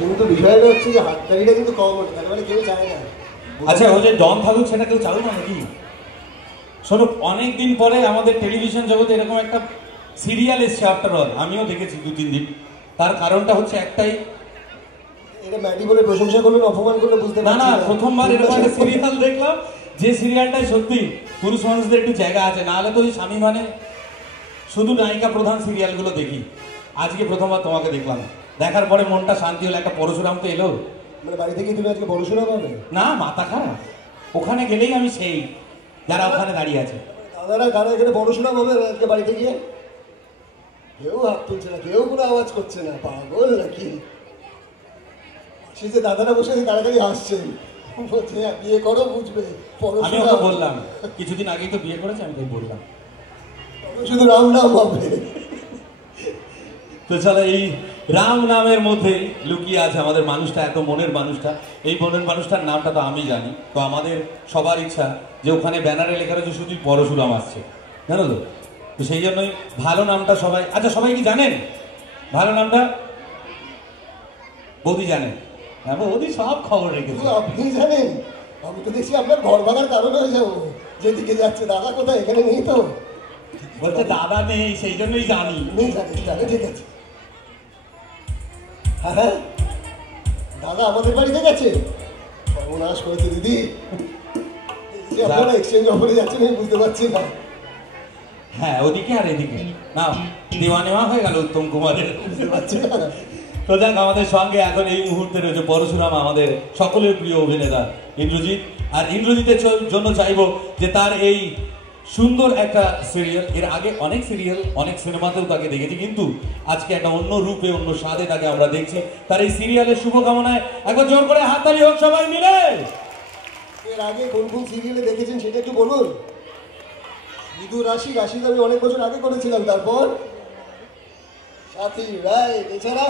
কিন্তু বিষয়টা হচ্ছে যে হাততালিটা কিন্তু কম ওঠে, তার মানে কেউ চায় না। আচ্ছা, ও যে ডন থাকুক সেটা কেউ চালু না নাকি? স্বরূপ, অনেকদিন পরে আমাদের টেলিভিশন জগতে এরকম একটা সিরিয়াল এসছে আফটার অল, আমিও দেখেছি 2-3 দিন। তার কারণটা হচ্ছে একটাই, এটা ম্যাডি বলে প্রশংসা করলেন, অপমান করলে বুঝতে না না, প্রথমবার এরকম একটা সিরিয়াল দেখলাম যে সিরিয়ালটাই সত্যি পুরুষ মানুষদের একটু জায়গা আছে। নাহলে তো ওই স্বামী মানে শুধু নায়িকা প্রধান সিরিয়ালগুলো দেখি। আজকে প্রথমবার তোমাকে দেখলাম, দেখার পরে মনটা শান্তি হলো। একটা পরশুরাম তো এলো, মানে বাড়ি থেকে তুমি আজকে পড়াশোনা পাবে না মাথা খারাপ। ওখানে গেলেই আমি সেই যারা ওখানে দাঁড়িয়ে আছে দাদারা, যারা এখানে পড়াশোনা পাবে আজকে বাড়িতে গিয়ে কেউ হাত তুলছে না, কেউ কোনো আওয়াজ করছে না, পাগল নাকি? সে যে দাদারা বসে আছে তাড়াতাড়ি হাসছেন, বলছে বিয়ে করো বুঝবে। আমি ওকে বললাম, কিছুদিন আগেই তো বিয়ে করেছে, আমি তাই বললাম শুধু রাম নাম হবে। তো চলো, এই রাম নামের মধ্যে লুকিয়ে আছে আমাদের মানুষটা, এত মনের মানুষটা। এই মনের মানুষটার নামটা তো আমি জানি। তো আমাদের সবার ইচ্ছা যে ওখানে ব্যানারে লেখা রয়েছে শুধু পরশুরাম আসছে, জানো তো? তো সেই জন্যই ভালো নামটা সবাই, আচ্ছা সবাই কি জানেন ভালো নামটা? বৌদি জানেন? হ্যাঁ, বৌদি সব খবর রেখেছে। আপনি জানেন? আমি তো দেখছি আপনার ঘর ভাঙার কারণ হয়ে যাবো, যেদিকে যাচ্ছে। দাদা কোথায়? এখানে নেই তো? বলছে দাদা নেই, সেই জন্যই জানি। নেই, জানে, ঠিক আছে। হ্যাঁ হ্যাঁ, দাদা আমাদের বাড়িতে গেছে, সর্বনাশ করেছে দিদি। আপনারা এক্সচেঞ্জ অফারে যাচ্ছেন, আমি বুঝতে পারছি না। হ্যাঁ, ওদিকে আর এদিকে না, দেওয়া নেওয়া হয়ে গেল উত্তম কুমারের, বুঝতে পারছি না। তো দেখ, আমাদের সঙ্গে এখন এই মুহূর্তে রয়েছে পরশুরাম, আমাদের সকলের প্রিয় অভিনেতা ইন্দ্রজিৎ। আর ইন্দ্রজিতের জন্য চাইবো যে তার এই সুন্দর একটা সিরিয়াল, এর আগে অনেক সিরিয়াল অনেক সিনেমাতেও তাকে দেখেছি, কিন্তু আজকে একটা অন্য রূপে অন্য স্বাদে তাকে আমরা দেখছি। তার এই সিরিয়ালের শুভকামনায় একবার জোর করে হাততালি হোক সবাই মিলে। এর আগে কোন কোন সিরিয়ালে দেখেছেন সেটা একটু বলুন। মৃদু রাশি, রাশি আমি অনেক বছর আগে করেছিলাম। তারপর সাথী রায়, এছাড়া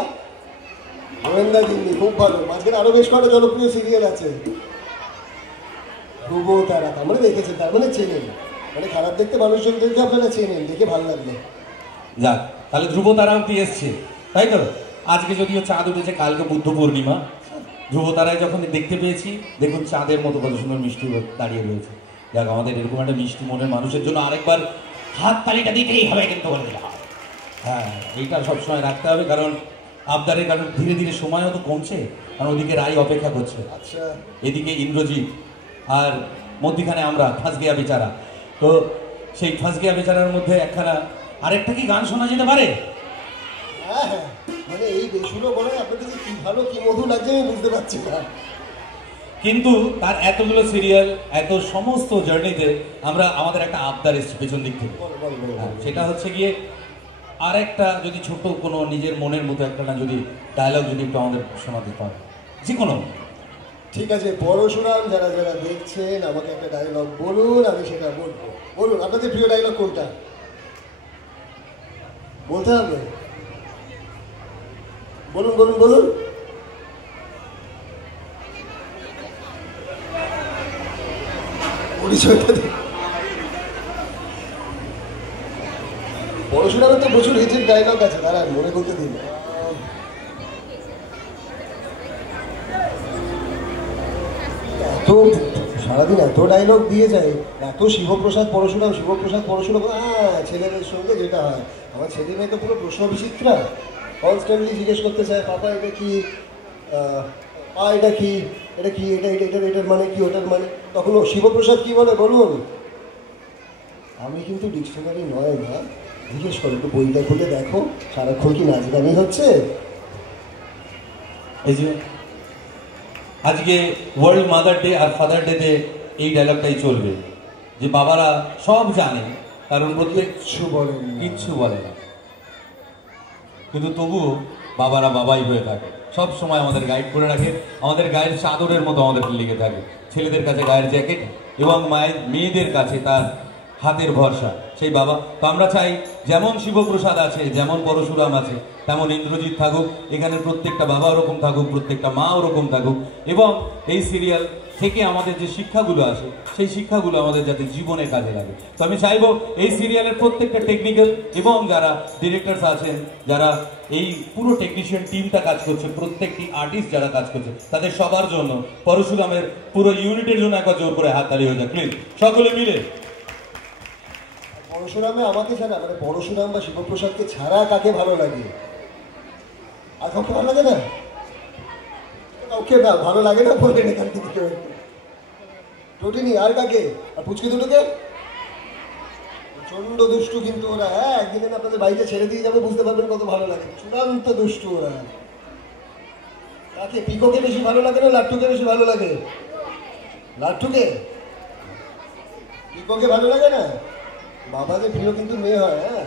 গোয়েন্দা গিন্নি খুব ভালো। মাঝখানে আরো বেশ কয়েকটা জনপ্রিয় সিরিয়াল আছে। ধ্রুব তারা, তার মানে দেখেছেন, তার মানে চেনেন। মানে খারাপ দেখতে মানুষজনদেরকে আপনারা চেনেন, দেখে ভালো লাগলো। যাক, তাহলে ধ্রুব তারাও কি এসছে, তাই তো? আজকে যদিও চাঁদ উঠেছে, কালকে বুদ্ধ পূর্ণিমা। ধ্রুব তারায় যখন দেখতে পেয়েছি, দেখুন চাঁদের মতো কত সুন্দর মিষ্টি দাঁড়িয়ে রয়েছে। যাক, আমাদের এরকম একটা মিষ্টি মনের মানুষের জন্য আরেকবার হাত তালিটা দিতেই হবে কিন্তু, বলে দিলাম। হ্যাঁ, এইটা সবসময় রাখতে হবে, কারণ আবদারের কারণ ধীরে ধীরে সময়ও তো কমছে। কারণ ওদিকে রায় অপেক্ষা করছে, আচ্ছা, এদিকে ইন্দ্রজিৎ, আর মধ্যিখানে আমরা ফাঁসগিয়া বেচারা। তো সেই ফাঁসগিয়া বেচারার মধ্যে একখানা আরেকটা কি গান শোনা যেতে পারে? হ্যাঁ হ্যাঁ, মানে এই বেসুরো বলে আপনাদের যে কি ভালো কি মধু লাগছে আমি বুঝতে পারছি না। কিন্তু তার এতগুলো সিরিয়াল, এত সমস্ত জার্নিতে আমরা আমাদের একটা আবদার এসছে পেছন দিক থেকে। সেটা হচ্ছে গিয়ে আর একটা যদি ছোট কোনো নিজের মনের মতো একটা না যদি ডায়লগ যদি একটু আমাদের শোনাতে পারে, যে কোনো। ঠিক আছে, পরশুরাম যারা যারা দেখছেন আমাকে একটা ডায়লগ বলুন, আমি সেটা বলবো। বলুন আপনাদের প্রিয় ডায়লগ কোনটা বলতে হবে? বলুন বলুন বলুন। পরশুরামের তো প্রচুর হিটের ডায়লগ আছে, তারা মনে করতে দিন। এত সারাদিন এত ডায়লগ দিয়ে যায়, এত শিবপ্রসাদ পরশুরাম, শিবপ্রসাদ পরশুরাম। ছেলেদের সঙ্গে যেটা হয়, আমার ছেলে মেয়ে তো পুরো প্রশ্ন বিচিত্রা, কনস্ট্যান্টলি জিজ্ঞেস করতে চায়, পাপা এটা কি, পা এটা কি, এটা কি, এটা এটা এটার এটার মানে কি, ওটার মানে। তখন শিবপ্রসাদ কি বলে বলুন? আমি কিন্তু ডিকশনারি নয় না, জিজ্ঞেস করো একটু, বইটা খুলে দেখো, সারাক্ষণ কি নাচ গানই হচ্ছে। এই যে আজকে ওয়ার্ল্ড মাদার ডে আর ফাদার ডেতে এই ডায়লগটাই চলবে, যে বাবারা সব জানে, কারণ প্রত্যেক কিচ্ছু বলে না, কিন্তু তবুও বাবারা বাবাই হয়ে থাকে। সব সময় আমাদের গাইড করে রাখে, আমাদের গায়ের চাদরের মতো আমাদের লেগে থাকে। ছেলেদের কাছে গায়ের জ্যাকেট এবং মেয়েদের কাছে তার হাতের ভরসা সেই বাবা। তো আমরা চাই যেমন শিবপ্রসাদ আছে, যেমন পরশুরাম আছে, তেমন ইন্দ্রজিৎ থাকুক, এখানে প্রত্যেকটা বাবা ওরকম থাকুক, প্রত্যেকটা মা ওরকম থাকুক, এবং এই সিরিয়াল থেকে আমাদের যে শিক্ষাগুলো আসে সেই শিক্ষাগুলো আমাদের যাতে জীবনে কাজে লাগে। তো আমি চাইবো এই সিরিয়ালের প্রত্যেকটা টেকনিক্যাল এবং যারা ডিরেক্টরস আছেন, যারা এই পুরো টেকনিশিয়ান টিমটা কাজ করছে, প্রত্যেকটি আর্টিস্ট যারা কাজ করছে তাদের সবার জন্য, পরশুরামের পুরো ইউনিটের জন্য একবার জোর করে হাততালি হয়ে যায় প্লিজ সকলে মিলে। পরশুরামে আমাকে ছাড়া, মানে পরশুরাম বা শিবপ্রসাদকে ছাড়া কাকে ভালো লাগে? আর কাউকে ভালো লাগে না? কাউকে না ভালো লাগে না বললেন এখান থেকে কেউ একটু। টোটিনি আর কাকে? আর পুচকে দুটোকে? প্রচন্ড দুষ্টু কিন্তু ওরা। হ্যাঁ, একদিন আপনাদের বাড়িতে ছেড়ে দিয়ে যাবে, বুঝতে পারবেন কত ভালো লাগে। চূড়ান্ত দুষ্টু ওরা। কাকে? পিকোকে বেশি ভালো লাগে না লাট্টুকে বেশি ভালো লাগে? লাট্টুকে? পিকোকে ভালো লাগে না? বাবাদের প্রিয় কিন্তু মেয়ে হয়। হ্যাঁ,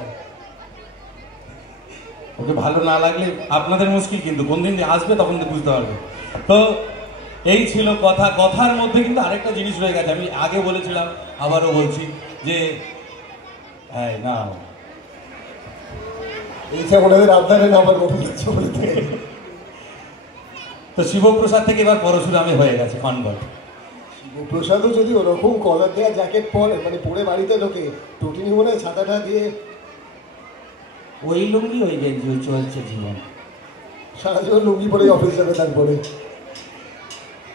ওকে ভালো না লাগলে আপনাদের মুশকিল, কিন্তু কোন দিন আসবে তখন তো বুঝতে পারবে। তো এই ছিল কথা। কথার মধ্যে কিন্তু আরেকটা জিনিস রয়ে গেছে, আমি আগে বলেছিলাম আবারও বলছি যে হ্যাঁ না এইটা ওনাদের আবদারে না আমার কথা হচ্ছে বলতে। তো শিবপ্রসাদ থেকে এবার পরশুরামে হয়ে গেছে কনভার্ট। শিবপ্রসাদও যদি ওরকম কলার দেওয়া জ্যাকেট পরে, মানে পরে বাড়িতে ঢোকে, টোটিনি মনে হয় ছাতাটা দিয়ে ওই লুঙ্গি ওই গেঞ্জি ওই চলছে জীবন। সারা জীবন লুঙ্গি পরে অফিস যাবে তারপরে।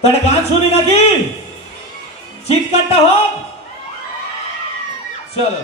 তো একটা গান শুনি নাকি? চিৎকারটা হোক। চলো।